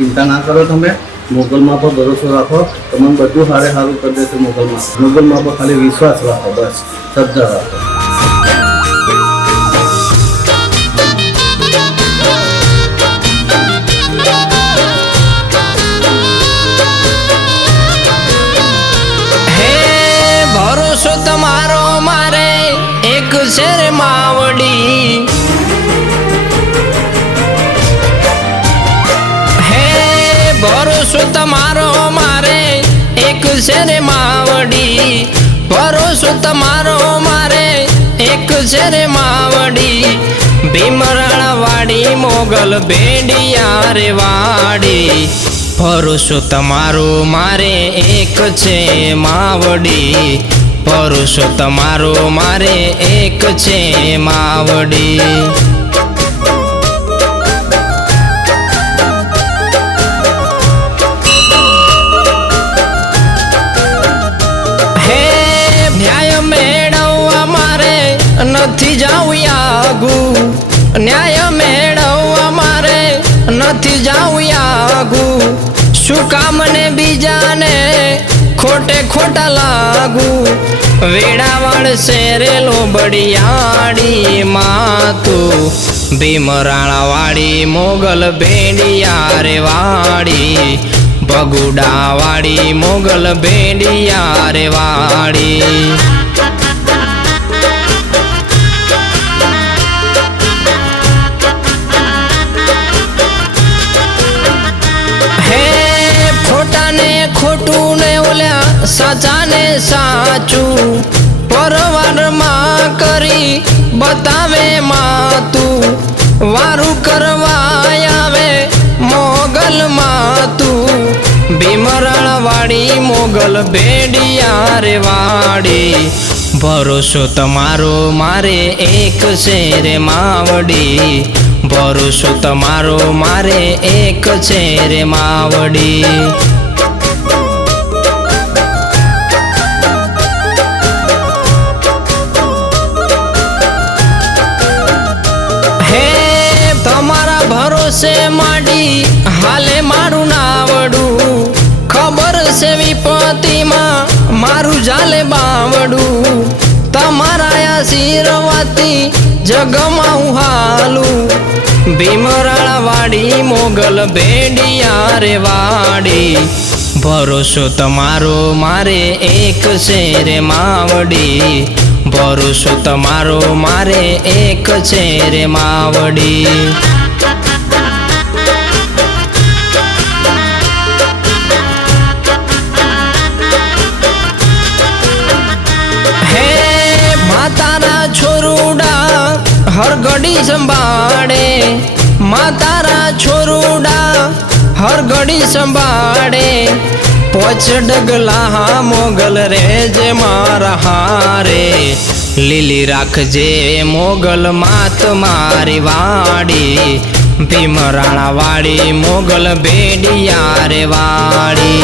चिंता ना करो तमे मोगल मां पर भरोसा राखो तमने बधु हारे हारू कर देशे। मोगल मां पर खाली विश्वास राखो, बस श्रद्धा राखो। भरोसो तमारो मारे एक शेर मावड़ी, हे भरोसो तमारो मारे एक शेर मावड़ी, भरोसो तमारो मारे एक शेर मावड़ी। भीमराणा वाड़ी मोगल भेंडिया रे वाड़ी, भरोसो तमारो मारे एक छे मावड़ी, भरोसो तमारो मारे एक छे मावड़ी। हे न्याय मेळववा मारे नथी जाऊं आगू, न्याय मेळववा मारे नथी जाऊं आगू। શું કામને બીજાને ખોટે ખોટા લાગુ, વેડાવાળ શેરેલો બડિયાળી માતું। ભીમરાણા વાડી મોગલ ભેંડિયા રે વાડી, ભગુડા વાડી મોગલ ભેંડિયા રે વાડી। खोटू ने ओल्या साचा ने साचू, परवार मां करी बतावे मातू। वारू करवा आवे मोगल मातू, भीमराणा वाड़ी मोगल भेंडिया रे वाड़ी। भरोसो तमारो मारे एक शेर मावड़ी, भरोसो तमारो मारे एक शेर मावड़ी। तमारा भरोसे माडी हाले मारू नावडू, खबर से विपत्ति मां मारू जाले बावडू। तमारा आशीर्वादथी जगमा हालू, भीमराणा वाड़ी मोगल भेंडिया रे वाड़ी। भरोसो तमारो मारे एक शेर मावड़ी, भरोसो तमारो मारे एक शेर मावड़ी। हे मातारा छोरुडा हर घड़ी संभाड़े, मातारा छोरुडा हर घड़ी संभाड़े। पोछ डगला मोगल रे जे मारा हारे, लीली राखजे मोगल मात मारी वाड़ी। भीमराणा वाड़ी मोगल भेंडिया रे वाड़ी।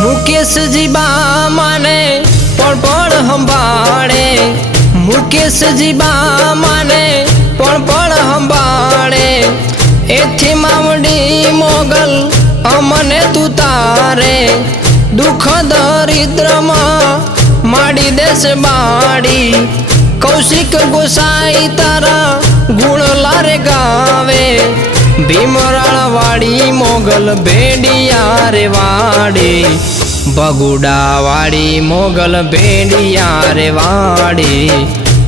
मुकेश जी बा माने पण हंबाड़े, मुकेश जी बा माने पण हंबाड़े। एथी मावड़ी मोगल अमने तू तारे, दुख दरिद्र माड़ी देश बाड़ी। कौशिक गोसाई तारा गुण लारे गावे, भीमराणा वाड़ी मोगल भेंडिया रे वाड़ी। बगुड़ा वाड़ी मोगल भेंडिया रे वाड़ी,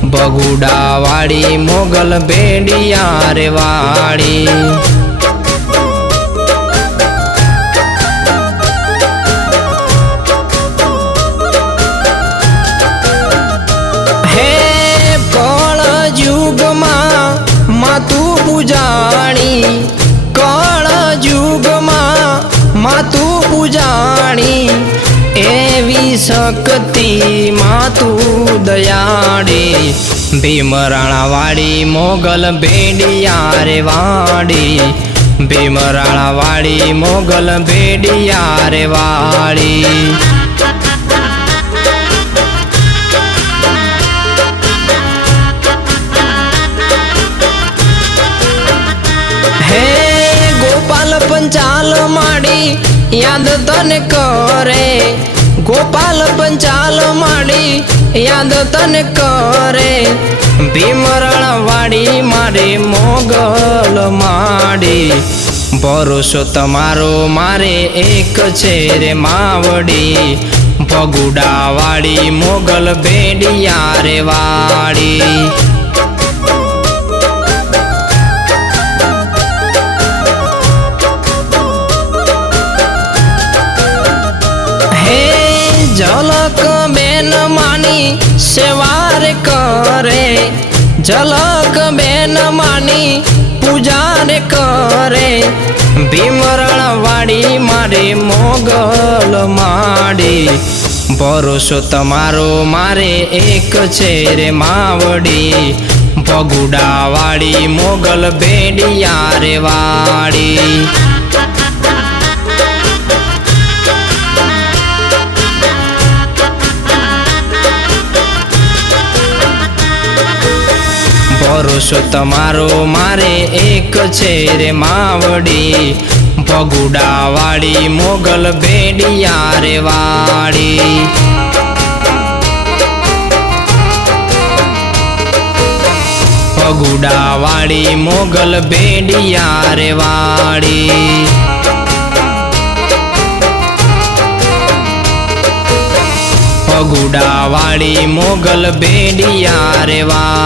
बगुड़ा वाड़ी मोगल भेंडिया रे वाड़ी। मातू पूजाणी कण युग તું પૂજાણી એવી શક્તિ માં તું દયાળી ભીમરાણા વાળી મોગલ ભેડિયા રે વાળી ભીમરાણા વાળી મોગલ ભેડિયા રે વાળી હે ગોપાલ પંચાલ માડી યાદ તને કરે ગોપાલ પંચાલ માડી યાદ તને કરે ભીમરાણા વાડી મારે મોગલ માડી ભરોસો તમારો મારે એક છે રે માવડી ભગુડા વાળી મોગલ ભેડિયા રે વાળી ઝલક બેન માની સેવાર કરે ઝલક બેન માની પૂજા રે કરે ભીમરાણા વાળી મારે મોગલ માડી ભરોસો તમારો મારે એક છે રે માવડી ભગુડા વાળી મોગલ ભેડિયા રે વાળી ભરોસો તમારો મારે એક છે રે માવડી ભગુડા વાળી મોગલ ભેડિયા રે વાળી ભગુડા વાળી મોગલ ભેડિયા રે વાળી ભગુડા વાળી મોગલ ભેડિયા રે વાળી